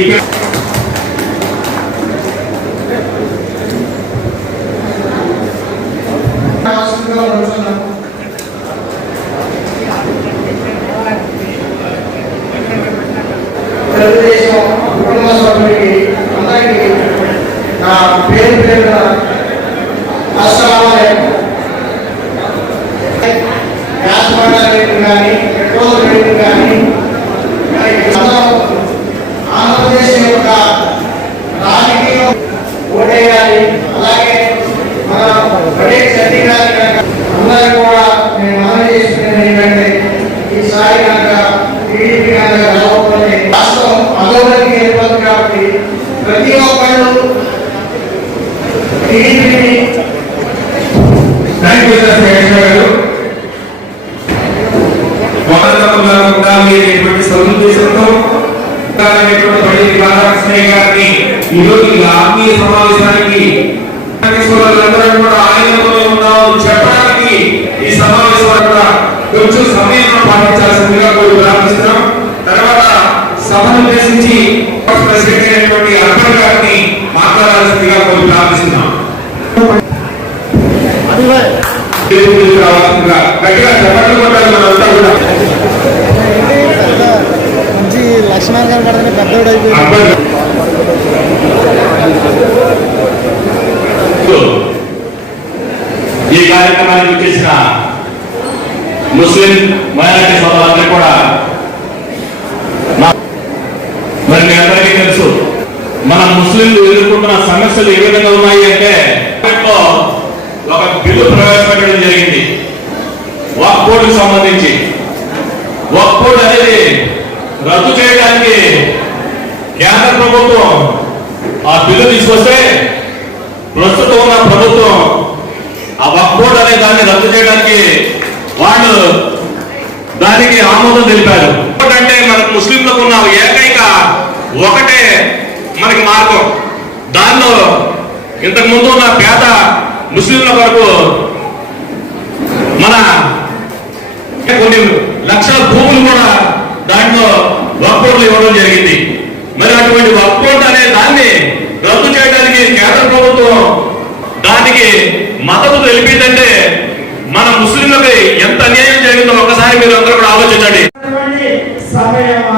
You can మన ముస్లింలు ఎదుర్కొంటున్న సమస్యలు ఏ విధంగా ఉన్నాయి అంటే ఒక బిల్లు ప్రవేశపెట్టడం జరిగింది. వక్ సంబంధించి. వక్ అనేది రద్దు చేయడానికి కేంద్ర ప్రభుత్వం ఆ బిల్లు తీసుకొస్తే ప్రస్తుతం ఉన్న ప్రభుత్వం ఆ వక్ అనే దాన్ని రద్దు చేయడానికి వాళ్ళు దానికి ఆమోదం తెలిపారు. అంటే మన ముస్లింలకు ఉన్న ఏకైక ఒకటే మనకి మార్గం. దానిలో ఇంతకుముందు ఉన్న పేద ముస్లింల వరకు మన కొన్ని లక్షల భూములు కూడా దాంట్లో వక్ఫోర్లు ఇవ్వడం జరిగింది. మరి అటువంటి వక్ఫోర్ట్ అనే దాన్ని రద్దు చేయడానికి కేంద్ర ప్రభుత్వం దానికి మద్దతు తెలిపిందంటే మన ముస్లింలపై ఎంత అన్యాయం జరిగిందో ఒక్కసారి మీరు అందరూ కూడా ఆలోచించండి. సమయం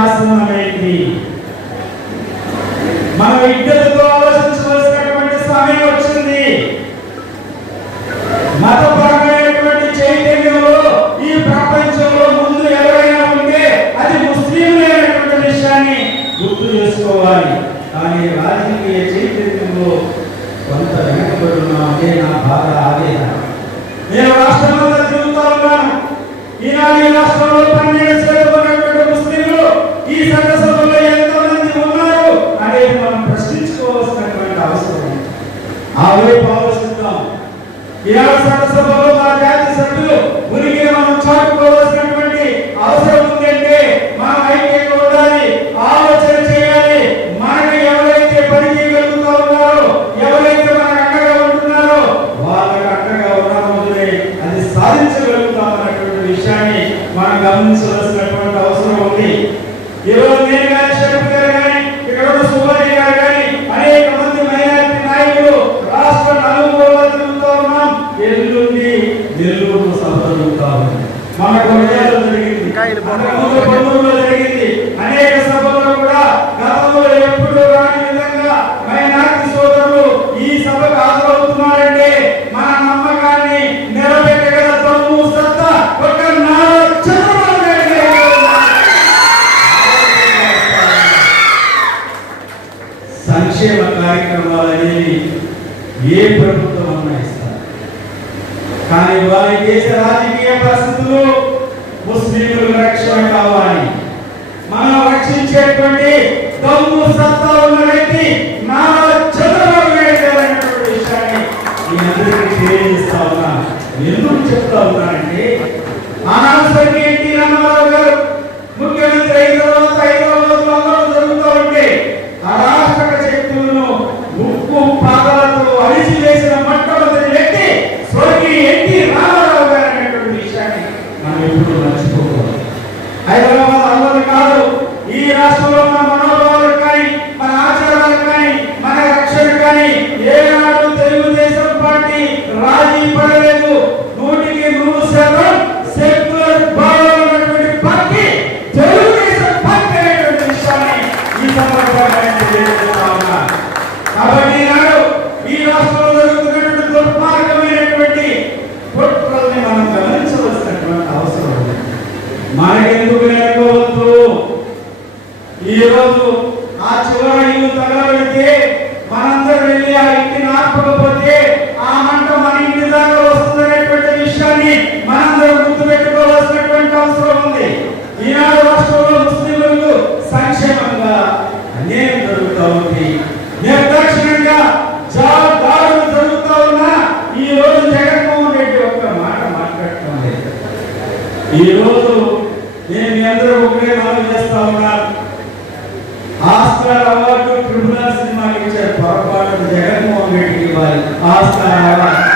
ఆస్కార్ అవార్డు ట్రిబ్యునల్ సినిమాకి ఇచ్చారు పొరపాటు జగన్మోహన్ రెడ్డికి ఇవ్వాలి ఆస్కార్ అవార్డు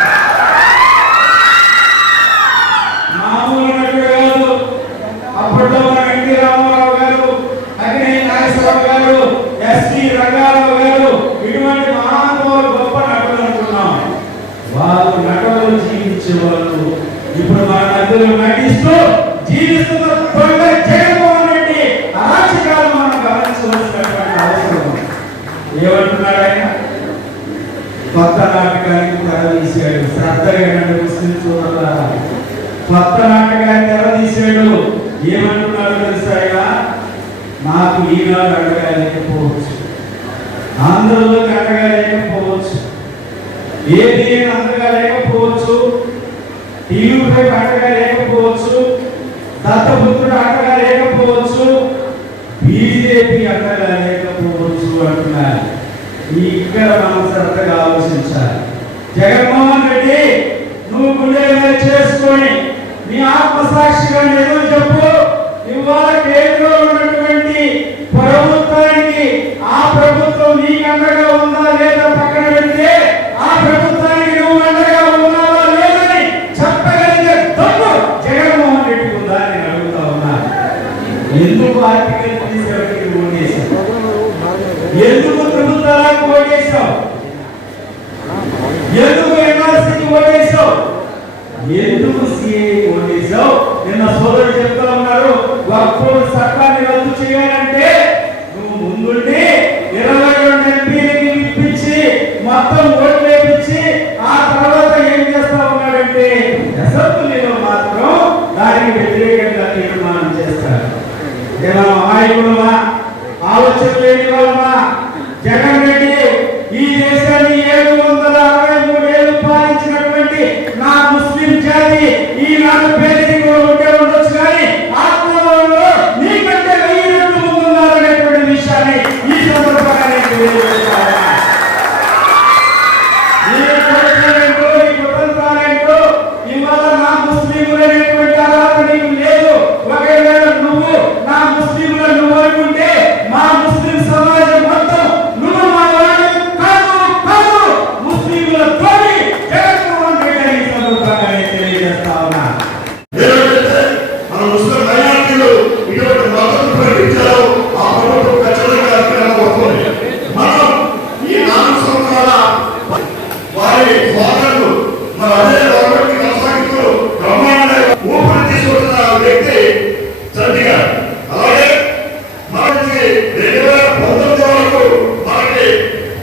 శ్రద్ధ శ్రద్ధగా వినండి కొత్త నాటకాన్ని ఎలా తీశాడు ఏమంటున్నాడు తెలుసా నాకు ఈనాడు అండగా లేకపోవచ్చు ఆంధ్రలోకి అండగా లేకపోవచ్చు ఏది అండగా లేకపోవచ్చు. టీవీపై అండగా లేకపోవచ్చు. దత్తపుత్రుడు అండగా లేకపోవచ్చు. బీజేపీ అండగా లేకపోవచ్చు అంటున్నారు. ఇక్కడ మనం శ్రద్ధగా ఆలోచించాలి. జగన్మోహన్ Aleluia,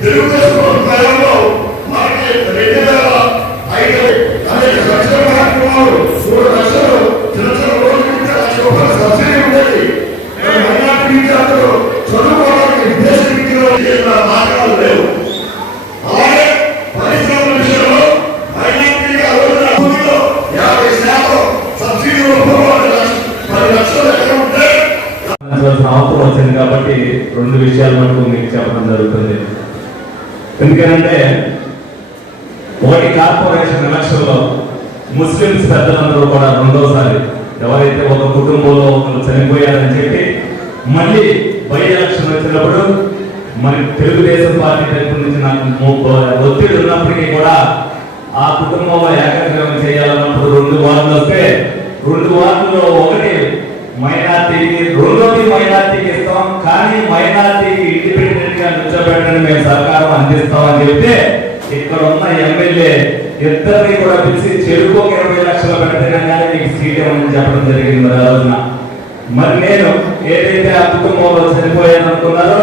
తెలుగుదేశం కాలంలో మనకి రెండు వేల ఐదు అనేక సంక్షేమ కార్యక్రమాలు మూడు లక్షలు చిన్న చిన్న రోజుల నుంచి లక్ష రూపాయల సబ్సిడీ ఉండేది మైనార్టీ విద్యార్థులు ఎందుకంటే ఒకటి కార్పొరేషన్ ఎలక్షన్లో ముస్లిమ్స్ పెద్దలందరూ కూడా రెండోసారి ఎవరైతే ఒక కుటుంబంలో ఒకరు చనిపోయారని చెప్పి మళ్ళీ బై ఎలక్షన్ వచ్చినప్పుడు మరి తెలుగుదేశం పార్టీ తరపు నుంచి నాకు ఒత్తిడి ఉన్నప్పటికీ కూడా ఆ కుటుంబంలో ఏకగ్రహం చేయాలన్నప్పుడు రెండు వార్డులు వస్తే రెండు వార్డుల్లో ఒకటి మైనార్టీకి రెండోది మైనార్టీకి ఇస్తాం కానీ మైనార్టీకి పెట్టండి మేము సహకారం అందిస్తామని చెప్తే ఇక్కడ ఉన్న ఎమ్మెల్యే ఇద్దరిని కూడా పిలిచి చెరుకు ఇరవై లక్షలు పెడితేనే కానీ మీకు సీట్ ఇవ్వమని చెప్పడం జరిగింది ఆ రోజున. మరి నేను ఏదైతే ఆ కుటుంబంలో చనిపోయాను అనుకున్నారో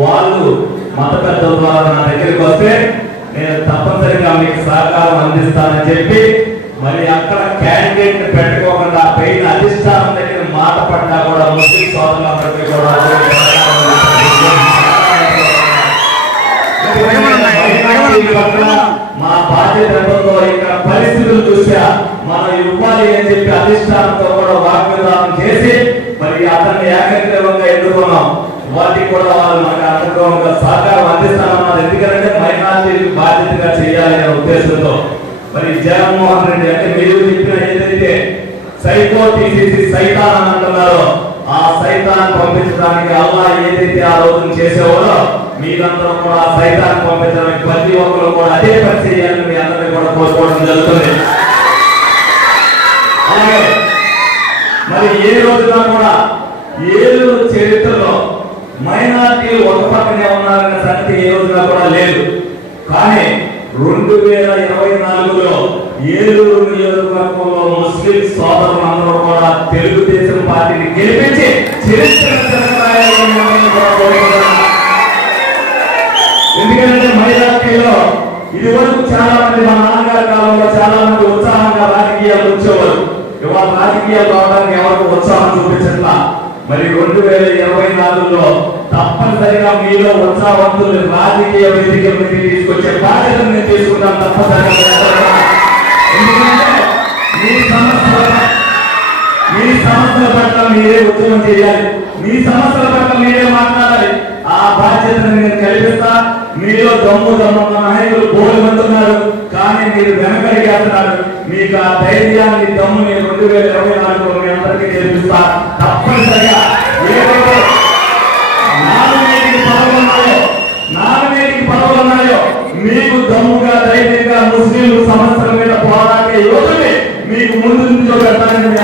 వాళ్ళు మత పెద్దల ద్వారా నా దగ్గరికి వస్తే నేను తప్పనిసరిగా మీకు సహకారం అందిస్తానని చెప్పి మరి అక్కడ క్యాండిడేట్ పెట్టుకోకుండా పైన అధిష్టానం దగ్గర మాట పడ్డా కూడా ముస్లిం సోదరులందరికీ కూడా మా బాధ్యత ఎంతో ఇక్కడ పరిస్థితులు చూసా మనం ఇవ్వాలి అని చెప్పి అధిష్టానంతో కూడా వాగ్దానం చేసి మరి అతన్ని ఏకగ్రీవంగా ఎన్నుకున్నాం. వాటికి కూడా వాళ్ళు మనకు అనుగ్రహంగా సహకారం అందిస్తామన్నది ఎందుకంటే మైనార్టీ బాధ్యతగా చేయాలి అనే ఉద్దేశంతో. మరి జగన్మోహన్ రెడ్డి అంటే మీరు చెప్పిన ఏదైతే సైకో తీసేసి సైతాన్ అని అంటున్నారో ఆ సైతాన్ పంపించడానికి అల్లా ఏదైతే ఆ రోజున చేసేవారో మీరందరూ కూడా సైతాన్ని పంపించడానికి ప్రతి ఒక్కరు కూడా అదే పని చేయాలని మీ అందరినీ కూడా కోరుకోవడం జరుగుతుంది. అలాగే మరి ఏ రోజున కూడా ఏడు చరిత్రలో మైనార్టీలు ఒక పక్కనే ఉన్నారనే సంగతి ఏ రోజున కూడా లేదు. కానీ రెండు వేల ఇరవై నాలుగులో ఏలూరు నియోజకవర్గంలో ముస్లిం సోదరులందరూ కూడా తెలుగుదేశం పార్టీని గెలిపించి చరిత్ర ఎందుకంటే మైనార్టీలో ఇది వరకు చాలా మంది మా నాన్నగారి కాలంలో చాలా మంది ఉత్సాహంగా రాజకీయాలు వచ్చేవారు. ఇవాళ రాజకీయాలు రావడానికి ఎవరికి ఉత్సాహం చూపించట్లా? మరి రెండు వేల ఇరవై నాలుగులో తప్పనిసరిగా మీలో ఉత్సాహవంతులు రాజకీయ వేదిక మీద తీసుకొచ్చే బాధ్యత నేను తీసుకుంటాను తప్పనిసరిగా. ఎందుకంటే మీ సమస్యల మీ సమస్యల పట్ల మీరే ఉద్యమం చేయాలి. మీ సమస్యల పట్ల మీరే మాట్లాడాలి. ఆ బాధ్యతను నేను కల్పిస్తా. మీలో దమ్ము దమ్మున్న నాయకులు పోలుమంటున్నారు కానీ మీరు వెనకడిగేస్తున్నారు మీకు ఆ ధైర్యాన్ని దమ్ము నేను రెండు వేల ఇరవై నాలుగులో మీ అందరికీ కల్పిస్తా తప్పనిసరిగా ఏదైతే నామినేటింగ్ పదవులు ఉన్నాయో నామినేటింగ్ పదవులు ఉన్నాయో మీకు దమ్ముగా ధైర్యంగా ముస్లింలు సమస్యల మీద పోరాడే యోధుని మీకు ముందు నుంచో పెట్టాలని మీ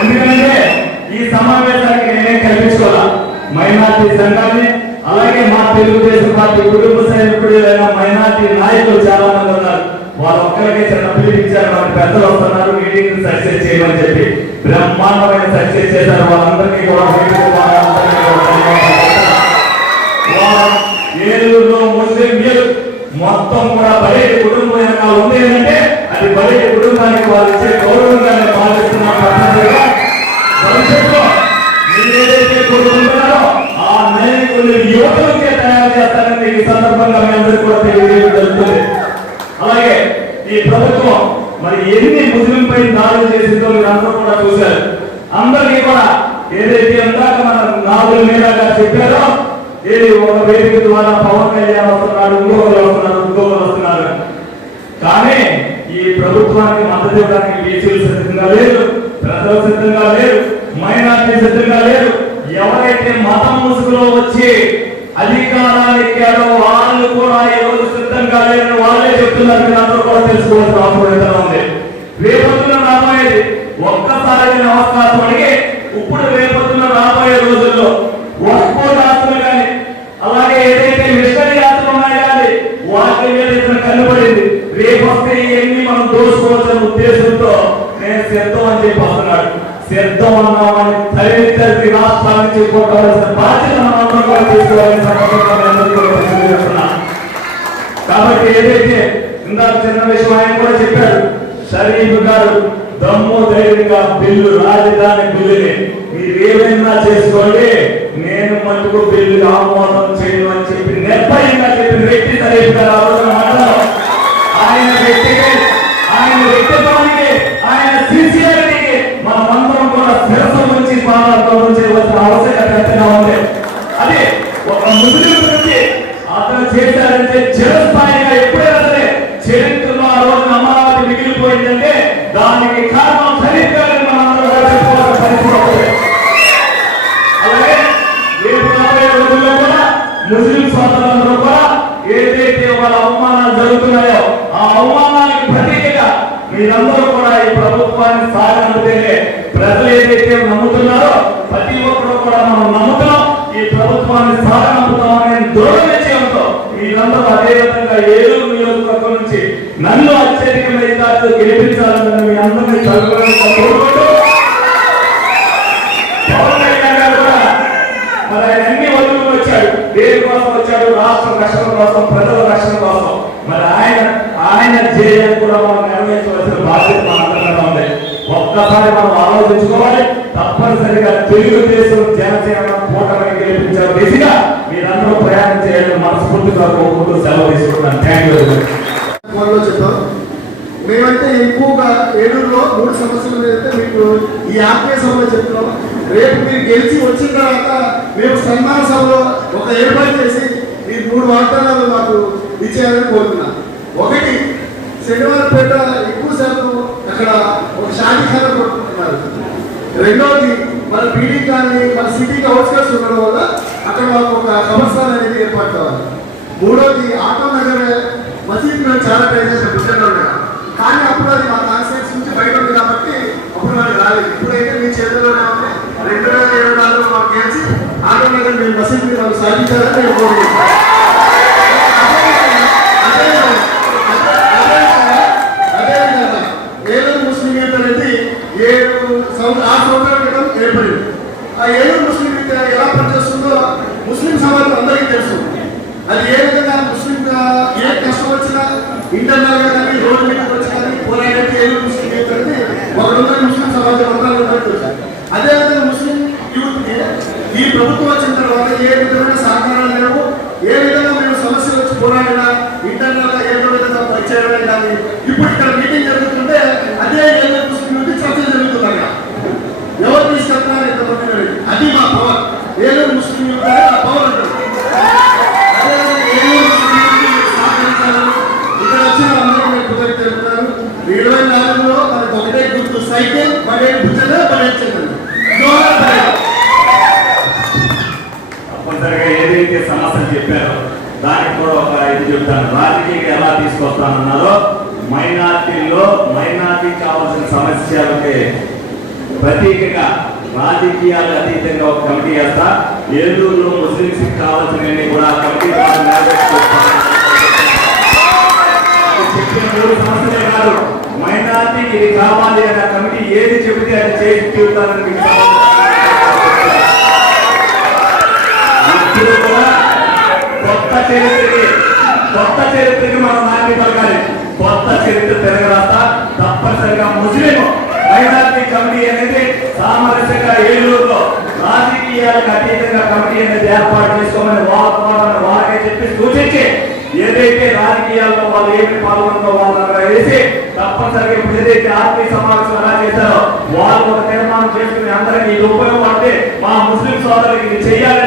ఎందుకంటే ఈ సమావేశానికి నేనే కల్పించుకోవాలా మైనార్టీ సంఘాన్ని అలాగే మా తెలుగుదేశం పార్టీ కుటుంబ సైనికుడు మైనార్టీ నాయకులు చాలా మంది ఉన్నారు. వాళ్ళ ఒక్కరికే చిన్న పిలిపించారు మన పెద్దలు వస్తున్నారు. మీటింగ్ సక్సెస్ చేయమని చెప్పి బ్రహ్మాండమైన సక్సెస్ చేశారు. వాళ్ళందరికీ కూడా ఏలూరులో ముస్లిం మొత్తం కూడా బయట కుటుంబం ఉంది అంటే అది బయట కుటుంబానికి వాళ్ళు ఇచ్చే గౌరవంగా నేను తప్పనిసరిగా భవిష్యత్తులో మీరు ఏదైతే కోరుకుంటున్నారో ఆ నాయకులు యువకులకే తయారు చేస్తారని ఈ సందర్భంగా మీ అందరికీ కూడా తెలియజేయడం జరుగుతుంది. అలాగే ఈ ప్రభుత్వం మరి ఎన్ని ముస్లిం పై దాడులు చేసిందో మీరు అందరూ కూడా చూశారు. అందరికీ కూడా ఏదైతే ఇందాక మన నాలుగు మీద చెప్పారో ఏది ఒక వేదిక ద్వారా పవన్ కళ్యాణ్ వస్తున్నాడు ఇంకొకరు వస్తున్నారు ఇంకొకరు వస్తున్నారు. కానీ ఈ ప్రభుత్వానికి మద్దతు ఇవ్వడానికి బీసీలు సిద్ధంగా లేరు ప్రజలు సిద్ధంగా లేరు మైనార్టీ సిద్ధంగా లేరు. ఎవరైతే మతం ముసుగులో వచ్చి అధికారాన్ని ఎక్కారో వాళ్ళు కూడా ఎవరు సిద్ధంగా లేరని వాళ్ళే చెప్తున్నారు. మీరు అందరూ కూడా తెలుసుకోవాల్సిన అవసరం ఉంది. రేపొద్దున రాబోయేది ఒక్కసారి అవకాశం అడిగి ఇప్పుడు రేపొద్దున రాబోయే రోజుల్లో ఒక్కో ఆస్తులు కానీ అలాగే ఏదైతే మిషనరీ ఆస్తులు ఉన్నాయి కానీ వాటి మీద ఇతను కనబడింది రేపు వస్తే ఇవన్నీ మనం దోసుకోవచ్చని ఉద్దేశంతో నేను సిద్ధం అని చెప్పి వస్తున్నాడు. సిద్ధం అన్నామని తల్లి తల్లి రాష్ట్రాల నుంచి కొట్టవలసిన బాధ్యత మనం కూడా తీసుకోవాలని కాబట్టి ఏదైతే ఇందాక చిన్న విషయం ఆయన కూడా చెప్పాడు షరీఫ్ గారు దమ్ము ధైర్యంగా బిల్లు రాజధాని బిల్లుని మీరు ఏమైనా చేసుకోండి నేను మటుకు బిల్లు ఆమోదం చేయను అని చెప్పి నిర్భయంగా చెప్పిన వ్యక్తి తరేపు గారు ఆయన వ్యక్తిత్వానికి అందరినీ చదువుకోవాలని మరి ఆయన అన్ని వచ్చాడు. దేని కోసం వచ్చాడు? రాష్ట్ర రక్షణ కోసం ప్రజల రక్షణ కోసం. మరి ఆయన ఆయన జేయం కూడా మనం నెరవేర్చవలసిన బాధ్యత మన ఉంది. ఒక్కసారి మనం ఆలోచించుకోవాలి. తప్పనిసరిగా తెలుగుదేశం జనసేన కూటమిని గెలిపించే దిశగా మీరందరూ ప్రయాణం కోరుకుంటూ సెలవు తీసుకుంటున్నాను. థ్యాంక్ యూ వెరీ మేమైతే ఎక్కువగా ఏలూరులో మూడు సమస్యల మీద అయితే మీకు ఈ ఆత్మీయ సభలో చెప్తున్నాం. రేపు మీరు గెలిచి వచ్చిన తర్వాత మేము సన్మాన సభలో ఒక ఏర్పాటు చేసి ఈ మూడు వాగ్దానాలు మాకు ఇచ్చేయాలని కోరుతున్నాం. ఒకటి శనివారపేట ఎక్కువ శాతం అక్కడ ఒక షాదీఖాన కొట్టుకుంటున్నారు. రెండోది మన పీడీ కానీ మన సిటీకి అవుట్స్కట్స్ ఉండడం వల్ల అక్కడ మాకు ఒక కబర్స్థాన్ అనేది ఏర్పాటు కావాలి. మూడోది ఆటో నగర్ మసీద్ మేము చాలా ట్రై చేసాం కానీ అప్పుడు అది మా కాన్స్టిట్యూన్స్ నుంచి బయట ఉంది కాబట్టి అప్పుడు మనకి రాలేదు. ఇప్పుడైతే మీ చేతుల్లోనే ఉంది. రెండు వేల ఇరవై నాలుగులో మాకు గెలిచి ఆటోమేటిక్ మేము బస్సు మీద సాధించాలని నేను కోరుకుంటున్నాను అదేవిధంగా ఏలూరు ముస్లిం యూత్ అనేది ఏడు సంవత్సరం ఆరు సంవత్సరాల క్రితం ఏర్పడింది ఆ ఏలూరు ముస్లిం యూత్ ఎలా పనిచేస్తుందో ముస్లిం సమాజం అందరికీ తెలుసు అది ఏ విధంగా ముస్లిం ఆ, ఏ కష్టం వచ్చినా ఇంటర్నల్గా కానీ రోడ్డు మీదకి వచ్చి కానీ పోరాడేది ఏలూరు ముస్లిం యూత్ అనేది ఒక రోజు ముస్లిం సమాజం అంతా ఉన్నట్టు తెలుసు అదేవిధంగా ముస్లిం యూత్కి ఈ ప్రభుత్వం వచ్చిన తర్వాత ఏ విధమైన సహకారాలు లేవు ఏ విధంగా మేము సమస్యలు వచ్చి పోరాడినా ఇంటర్నల్గా ఏదో విధంగా పరిచయం కానీ ఇప్పుడు ఇక్కడ మీటింగ్ జరుగుతుంటే అదే ఏదో ముస్లిం యూత్ చర్చలు జరుగుతున్నాయి ఎవరు తీసుకెళ్తున్నారు ఇంతమంది అది మా పవర్ ఏదో ముస్లిం యూత్ అనేది ఆ పవర్ ఉంటుంది అదేవిధంగా ఏలూరు ముస్లిం యూత్కి సహకరించాలని ఇక్కడ వచ్చిన అందరికీ నేను కృతజ్ఞతలు తెలుపుతున్నాను ఇరవై నాలుగులో మనకు ఒకటే గుర్తు సైకిల్ పడేడు భుజన పడేడు చెందండి జోహార్ పడేడు తప్పనిసరిగా ఏదైతే సమస్యలు చెప్పారో దానికి కూడా ఒక ఇది చెప్తాను రాజకీయంగా ఎలా తీసుకొస్తానన్నారో మైనార్టీల్లో మైనార్టీకి కావాల్సిన సమస్యలకి ప్రతీకగా రాజకీయాలకు అతీతంగా ఒక కమిటీ వేస్తా ఏలూరులో ముస్లింస్ కావాల్సినవన్నీ కూడా ఆ కమిటీ ద్వారా నెరవేర్చుకుంటాను. అది చెప్పిన మూడు సమస్యలే కాదు మైనార్టీకి ఇది కావాలి అనే కమిటీ ఏది చెబితే అది చేసి తీరుతానని మీకు కొత్త చరిత్రకి కొత్త చరిత్రకి మనం నాటి పలకాలి. కొత్త చరిత్ర తిరగరాస్తా తప్పనిసరిగా ముస్లిం మైనార్టీ కమిటీ అనేది సామరస్యంగా ఏలూరులో రాజకీయాలకు అతీతంగా కమిటీ అనేది ఏర్పాటు చేసుకోమని వాళ్ళ వాళ్ళని వాళ్ళకే చెప్పి సూచించి ఏదైతే రాజకీయాల్లో వాళ్ళు ఏమి పాల్గొందో వాళ్ళు వేసి తప్పనిసరిగా ఇప్పుడు ఏదైతే ఆర్మీ సమావేశం ఎలా చేశారో వాళ్ళు ఒక తీర్మానం చేసుకుని అందరికీ ఇది అంటే మా ముస్లిం సోదరులకు ఇది చేయాలి.